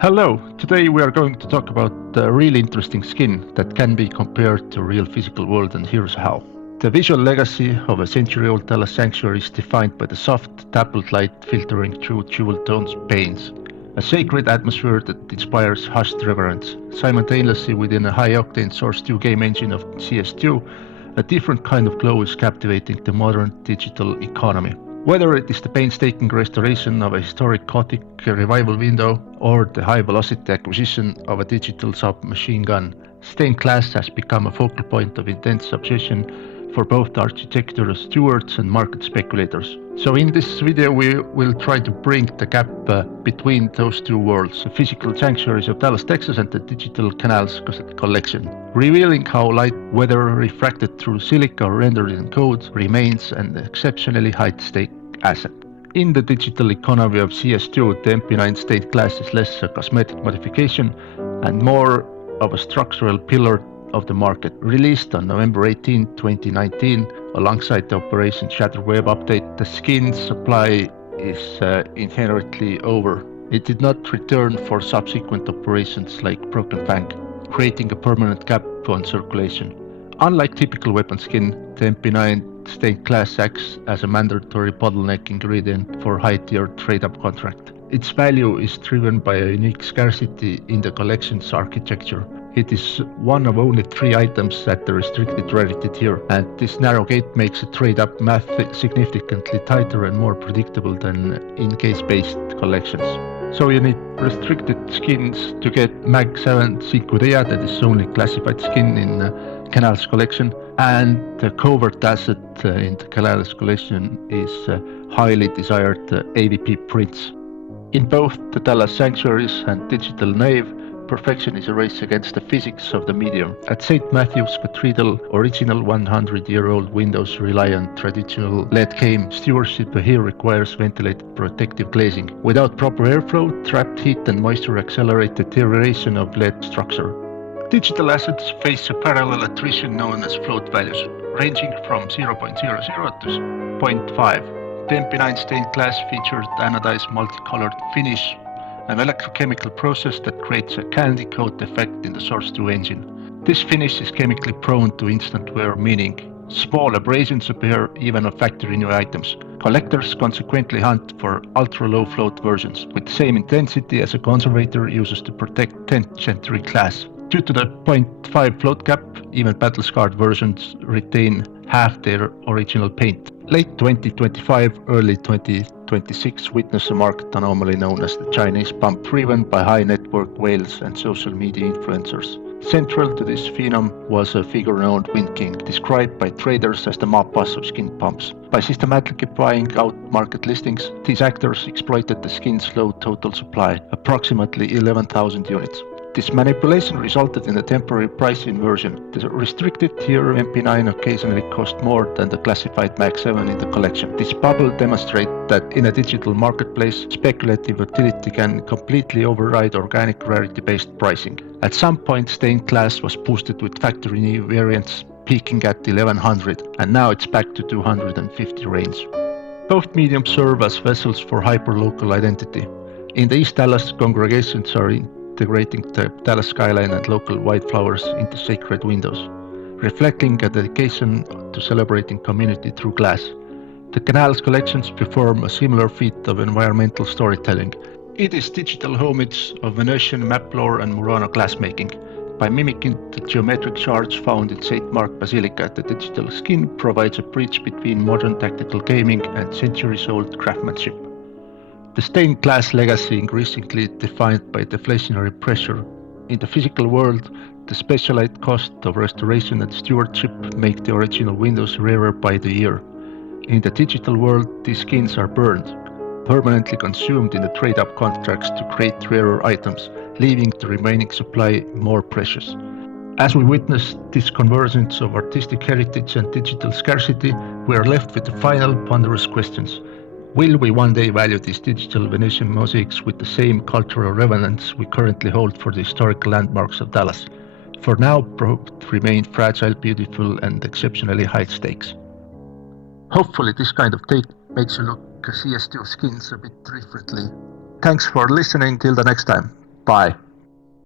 Hello, today we are going to talk about a really interesting skin that can be compared to real physical world, and here's how. The visual legacy of a century-old Dallas sanctuary is defined by the soft, dappled light filtering through jewel tones panes. A sacred atmosphere that inspires hushed reverence. Simultaneously within a high-octane Source 2 game engine of CS2, a different kind of glow is captivating the modern digital economy. Whether it is the painstaking restoration of a historic Gothic revival window or the high-velocity acquisition of a digital submachine gun, stained glass has become a focal point of intense obsession for both architectural stewards and market speculators. So in this video we will try to bring the gap between those two worlds, the physical sanctuaries of Dallas, Texas and the digital canals collection, revealing how light, whether refracted through silica or rendered in code, remains an exceptionally high-stake asset. In the digital economy of CS2, the MP9 stained glass is less a cosmetic modification and more of a structural pillar of the market. Released on November 18, 2019, alongside the Operation Shattered Web update, the skin supply is inherently over. It did not return for subsequent operations like Broken Fang, creating a permanent gap on circulation. Unlike typical weapon skin, the MP9 stained glass acts as a mandatory bottleneck ingredient for high-tier trade-up contract. Its value is driven by a unique scarcity in the collection's architecture. It is one of only 3 items at the restricted rarity tier, and this narrow gate makes the trade-up math significantly tighter and more predictable than in case-based collections. So you need restricted skins to get Mag 7 Cinco Dea, that is only classified skin in Canals collection, and the covert asset in the Canals collection is highly desired AVP prints. In both the Dallas Sanctuaries and Digital Nave, perfection is a race against the physics of the medium. At St. Matthew's Cathedral, original 100-year-old windows rely on traditional lead came. Stewardship here requires ventilated protective glazing. Without proper airflow, trapped heat and moisture accelerate the deterioration of lead structure. Digital assets face a parallel attrition known as float values, ranging from 0.00 to 0.5. The MP9 stained glass featured anodized multicolored finish, an electrochemical process that creates a candy coat effect in the Source 2 engine. This finish is chemically prone to instant wear, meaning small abrasions appear even on factory new items. Collectors consequently hunt for ultra-low float versions with the same intensity as a conservator uses to protect 10th century glass. Due to the 0.5 float gap, even battle-scarred versions retain half their original paint. Late 2025, early 2026 witnessed a market anomaly known as the Chinese pump, driven by high-net-worth whales and social media influencers. Central to this phenom was a figure known Wind King, described by traders as the mob boss of skin pumps. By systematically buying out market listings, these actors exploited the skin's low total supply, approximately 11,000 units. This manipulation resulted in a temporary price inversion. The restricted tier MP9 occasionally cost more than the classified Mag 7 in the collection. This bubble demonstrates that in a digital marketplace, speculative utility can completely override organic rarity-based pricing. At some point, stained glass was boosted with factory new variants, peaking at 1100, and now it's back to 250 range. Both mediums serve as vessels for hyperlocal identity. In the East Dallas, congregations are integrating the Dallas skyline and local wildflowers into sacred windows, reflecting a dedication to celebrating community through glass. The Canals collections perform a similar feat of environmental storytelling. It is digital homage of Venetian map lore and Murano glassmaking. By mimicking the geometric shards found in St. Mark Basilica, the digital skin provides a bridge between modern tactical gaming and centuries-old craftsmanship. The stained glass legacy increasingly defined by deflationary pressure. In the physical world, the specialized cost of restoration and stewardship make the original windows rarer by the year. In the digital world, these skins are burned, permanently consumed in the trade-up contracts to create rarer items, leaving the remaining supply more precious. As we witness this convergence of artistic heritage and digital scarcity, we are left with the final ponderous questions. Will we one day value these digital Venetian mosaics with the same cultural reverence we currently hold for the historical landmarks of Dallas? For now, both remain fragile, beautiful, and exceptionally high stakes. Hopefully this kind of take makes you look at CS2 skins a bit differently. Thanks for listening. Till the next time. Bye.